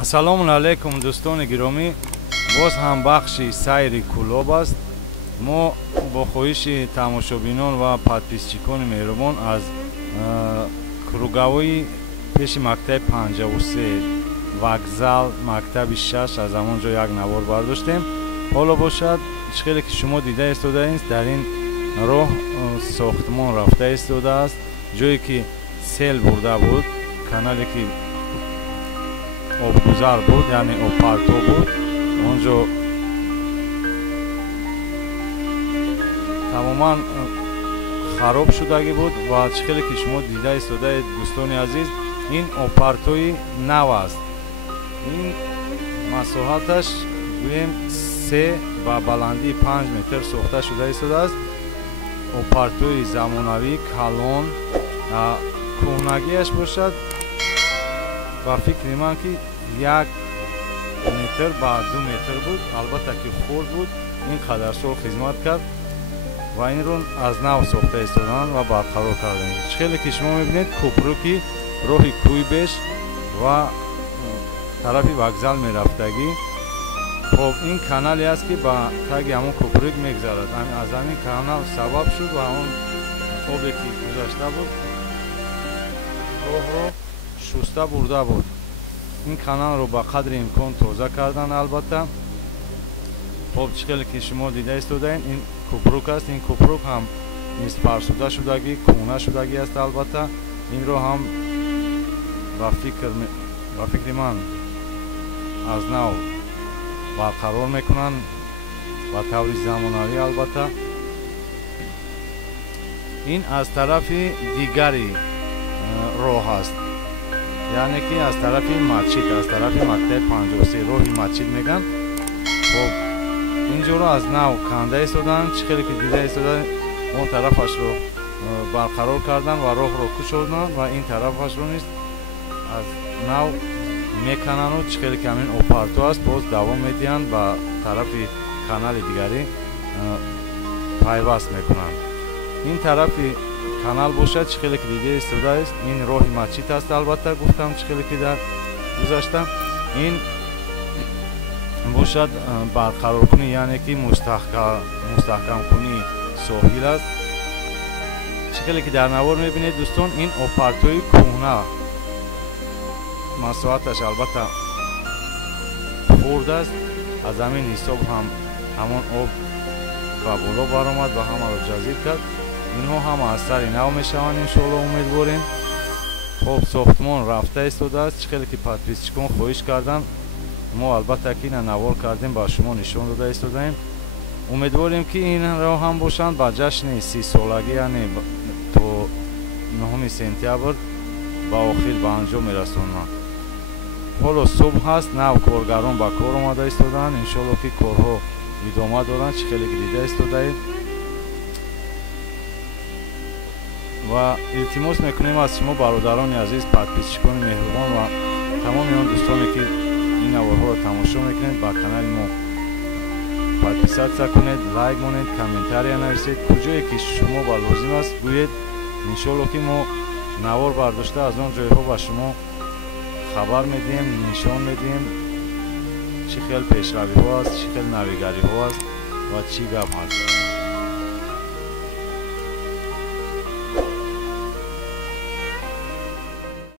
ассалому алайкум дӯстони гиромӣ, боз ҳам бахши сайри кӯлоб аст. мо бо хоҳиши тамошобинон ва подписчикони меҳрубон аз круговии пеши мактаби 53 вокзал мактаби 6 аз ҳамон ҷо як навор бардоштем. ҳоло бошад чихеле ки шумо дида истодаед, дар ин роҳ сохтмон рафта истодааст, ҷое ки сел бурда буд, канале ки обгузар буд, яъне обпарто буд, он ҷо тамоман хароб шудагӣ буд ва чихеле ки шумо дида истодаед дӯстони азиз, ин обпартои нав аст. ин масоҳаташ гӯем 3 ба баландии 5 метр сохта шуда истодааст. обпартои замонавӣ калон, кӯҳнагиаш бошад ба фикри ман ки 1 метр ба 2 метр буд, албатта ки хурд буд, ин қадар сол хизмат кард ва инро аз нав сохта истоданд ва барқарор карданд. чихеле ки шумо мебинед кӯпруки роҳи кӯйбеш ва тарафи вокзал мерафтагӣ. хоб ин канале аст ки ба таги ҳамон кӯприк мегзарад. аз ҳамин канал сабаб шуд ва он обе ки гузашта буд роҳро шуста бурда буд. ин каналро ба қадри имкон тоза кардан. Албатта хоб чихеле ки шумо дида истодаед, ин кӯпрук аст. ин кӯпрук ҳам нисфарсуда шудагӣ, кӯна шудагӣ аст. албатта инро ҳам ба фикри ман аз нав барқарор мекунанд ба таври замонавӣ. албатта ин аз тарафи дигари роҳ аст, яъне ки аз тарафи масҷид, аз тарафи мактаби 53 роҳи масҷид меган. хоб инҷоро аз нав канда истоданд. чихеле ки дида истоданд, он тарафашро барқарор карданд ва роҳро кушоданд ва ин тарафашро низ аз нав мекананд. чихеле ки ҳамин обпарто аст, боз давом медиҳанд, ба тарафи канали дигарӣ пайваст мекунанд. ин тарафи канал бошад, чихеле ки дида истодааст, ин роҳи масҷид аст. албатта гуфтам чихеле ки дар гузашта ин бошад барқароркунӣ, яъне ки мустаҳкамкунии соҳил аст. чихеле ки дар навор мебинед дӯстон, ин обпартои кӯҳна, масоҳаташ албатта хурд аст. аз ҳамин ҳисоб ҳам ҳамон об ба боло баромад ва ҳамаро ҷазиб кард. инҳо ҳам аз сари нав мешаванд, иншоалло умедворем. хоб сохтмон рафта истодааст. чихеле ки подписчикон хоҳиш карданд, мо албатта ки ина навор кардем, ба шумо нишон дода истодаем. умедворем ки инро ҳам бошанд ба ҷашни 30-солагӣ, яъне то 9 сентябр ба охир ба анҷом мерасонанд. ҳоло субҳ ҳаст, нав коргарон ба кор омада истодаанд. иншоалло ки корҳо идома доранд. чихеле ки дида истодаед ва илтимос мекунем аз шумо бародарони азиз, подписчикони меҳрубон ва тамоми он дӯстоне ки ин наворҳоро тамошо мекунед, ба канали мо подписатсия кунед, лайк монед, комментария нависед, куҷое ки шумо ба лозим аст гӯед. иншоалло ки мо навор бардошта аз он ҷойҳо ба шумо хабар медиҳем, нишон медиҳем чӣ хел пешравиҳо аст, чӣ хел навигариҳо аст ва чӣ гап ҳаст.